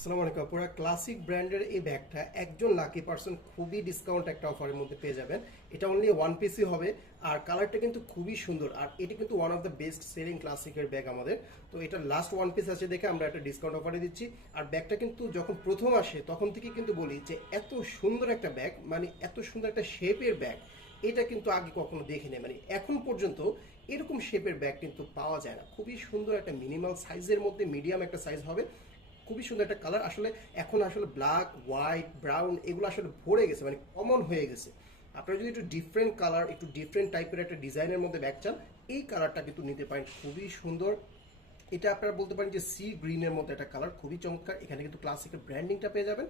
আসসালামু আলাইকুম পুরো ক্লাসিক ব্র্যান্ডের এই ব্যাগটা একজন লাকি পার্সন খুবই ডিসকাউন্ট একটা অফারের মধ্যে পেয়ে যাবেন। এটা অনলি ওয়ান পিসই হবে আর কালারটা কিন্তু খুবই সুন্দর। আর এটা কিন্তু one of the best selling ক্লাসিকের bag আমাদের। তো এটা লাস্ট ওয়ান পিস আছে দেখে আমরা একটা ডিসকাউন্ট অফারে দিচ্ছি। আর ব্যাগটা কিন্তু যখন প্রথম আসে, তখন থেকে কিন্তু বলি যে এত সুন্দর একটা ব্যাগ মানে এত সুন্দর একটা শেপের ব্যাগ এটা কিন্তু আগে কখনো দেখিনি। মানে এখন পর্যন্ত এরকম শেপের ব্যাগ কিন্তু পাওয়া যায় না। খুবই সুন্দর একটা মিনিমাল সাইজের মধ্যে মিডিয়াম একটা সাইজ হবে। খুবই সুন্দর একটা কালার আসলে এখন আসলে ব্ল্যাক হোয়াইট ব্রাউন এগুলো আসলে ভরে গেছে মানে কমন হয়ে গেছে। আপনারা যদি একটু ডিফারেন্ট কালার একটু ডিফারেন্ট টাইপের একটা ডিজাইনের মধ্যে ব্যাগ চান, এই কালারটা কিন্তু নিতে পারেন। খুবই সুন্দর। এটা আপনারা বলতে পারেন যে সি গ্রিনের মধ্যে একটা কালার খুবই চমৎকার। এখানে কিন্তু ক্লাসিকের ব্র্যান্ডিংটা পেয়ে যাবেন।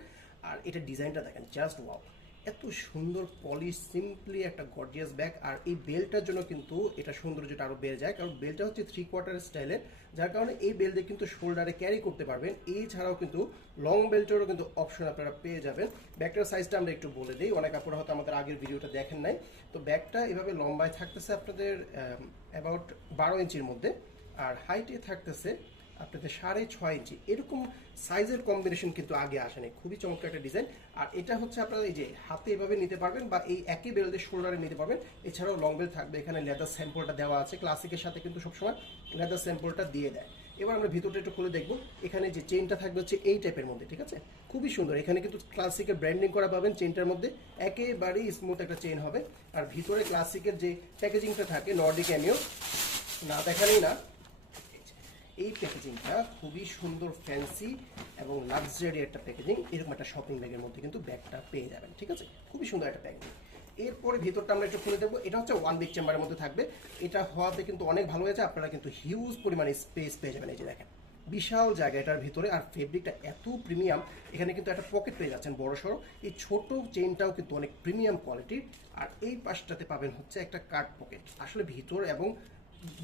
আর এটা ডিজাইনটা দেখেন জাস্ট ওয়াও এত সুন্দর পলিশ সিম্পলি একটা গর্জিয়াস ব্যাগ আর এই বেল্টটার জন্য কিন্তু এটা সৌন্দর্যটা আরও বেড়ে যায়। কারণ বেল্টটা হচ্ছে থ্রি কোয়ার্টার স্টাইলের যার কারণে এই বেল্ট দিয়ে কিন্তু শোল্ডারে ক্যারি করতে পারবেন। এছাড়াও কিন্তু লং বেল্টেরও কিন্তু অপশন আপনারা পেয়ে যাবেন। ব্যাগটার সাইজটা আমরা একটু বলে দিই। অনেক আপনারা হয়তো আমাদের আগের ভিডিওটা দেখেন নাই। তো ব্যাগটা এভাবে লম্বায় থাকতেছে আপনাদের অ্যাবাউট বারো ইঞ্চির মধ্যে। আর হাইটে থাকতেছে আপনাদের সাড়ে ছয় ইঞ্চি। এরকম সাইজের কম্বিনেশন কিন্তু আগে আসেনি। খুবই চমৎকার একটা ডিজাইন আর এটা হচ্ছে আপনারা এই যে হাতে এভাবে নিতে পারবেন বা এই একই দিয়ে শোল্ডারে নিতে পারবেন। এছাড়াও লং বেল্ট থাকবে। এখানে লেদার স্যাম্পলটা দেওয়া আছে। ক্লাসিকের সাথে কিন্তু সবসময় লেদার স্যাম্পলটা দিয়ে দেয়। এবার আমরা ভিতরটা একটু খুলে দেখব। এখানে যে চেইনটা থাকবে হচ্ছে এই টাইপের মধ্যে, ঠিক আছে? খুবই সুন্দর। এখানে কিন্তু ক্লাসিকের ব্র্যান্ডিং করা পাবেন চেইনটার মধ্যে। একেবারেই স্মুথ একটা চেইন হবে। আর ভিতরে ক্লাসিকের যে প্যাকেজিংটা থাকে নর্ডিক না দেখালেই না এই প্যাকেজিংটা খুবই সুন্দর ফ্যান্সি এবং লাক্সারি একটা প্যাকেজিং এরকম একটা শপিং ব্যাগের মধ্যে কিন্তু ব্যাগটা পেয়ে যাবেন, ঠিক আছে? খুবই সুন্দর একটা প্যাকেজিং এরপরে ভিতরটা আমরা একটু খুলে দেবো, এটা হচ্ছে ওয়ান বিগ চেম্বারের মধ্যে থাকবে। এটা হওয়াতে কিন্তু অনেক ভালো হয়েছে, আপনারা কিন্তু হিউজ পরিমাণে স্পেস পেয়ে যাবেন এই যে দেখেন। বিশাল জায়গা এটার ভিতরে, আর ফেব্রিকটা এত প্রিমিয়াম এখানে কিন্তু একটা পকেট পেয়ে যাচ্ছেন বড় সড়ো। এই ছোট চেইনটাও কিন্তু অনেক প্রিমিয়াম কোয়ালিটির আর এই পাশটাতে পাবেন হচ্ছে একটা কার্ড পকেট আসলে ভিতর এবং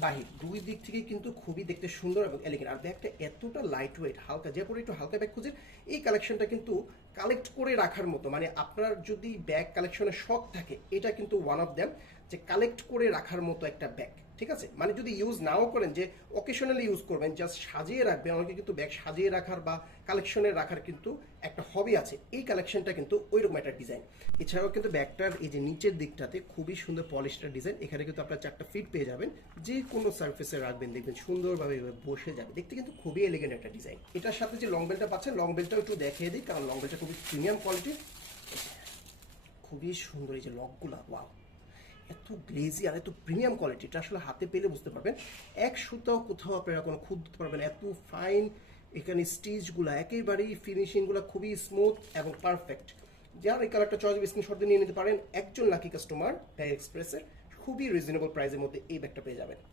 বাহির। দুই দিক থেকে কিন্তু খুবই দেখতে সুন্দর এবং এলিগেন্ট আর ব্যাগটা এতটা লাইট ওয়েট হালকা, যে একটু হালকা ব্যাগ খুঁজে, এই কালেকশনটা কিন্তু কালেক্ট করে রাখার মতো। মানে আপনার যদি ব্যাগ কালেকশনের শখ থাকে, এটা কিন্তু ওয়ান অফ দ্যাম যে কালেক্ট করে রাখার মতো একটা ব্যাগ ঠিক আছে? মানে যদি ইউজ নাও করেন যে অকেশনালি ইউজ করবেন জাস্ট সাজিয়ে রাখবেন অনেকে কিন্তু ব্যাগ সাজিয়ে রাখার বা কালেকশনে রাখার কিন্তু একটা হবি আছে। এই কালেকশনটা কিন্তু ওইরকম একটা ডিজাইন এছাড়াও কিন্তু ব্যাগটার এই যে নিচের দিকটাতে খুবই সুন্দর পলিশটার ডিজাইন এখানে কিন্তু আপনার চারটা ফিট পেয়ে যাবেন। যে কোনো সার্ফেসে রাখবেন, দেখবেন সুন্দরভাবে বসে যাবে। দেখতে কিন্তু খুবই এলিগেন্ট একটা ডিজাইন এটার সাথে যে লং বেলটা পাচ্ছেন লং বেলটাও একটু দেখিয়ে দিই, কারণ লং বেলটা খুবই প্রিমিয়াম কোয়ালিটির খুবই সুন্দর এই যে লকগুলা ওয়াও এত গ্লেজি আর এত প্রিমিয়াম কোয়ালিটি এটা আসলে হাতে পেলে বুঝতে পারবেন। এক সুতাও কোথাও আপনারা কোনো খুদ দিতে পারবেন এত ফাইন এখানে স্টিচগুলো একেবারেই ফিনিশিংগুলো খুবই স্মুথ এবং পারফেক্ট যার এই কালারটা চয়েস স্ক্রিনশট দিয়ে নিয়ে নিতে পারেন। একজন লাকি কাস্টমার ব্যাগ এক্সপ্রেসের খুবই রিজনেবল প্রাইসের মধ্যে এই ব্যাগটা পেয়ে যাবেন।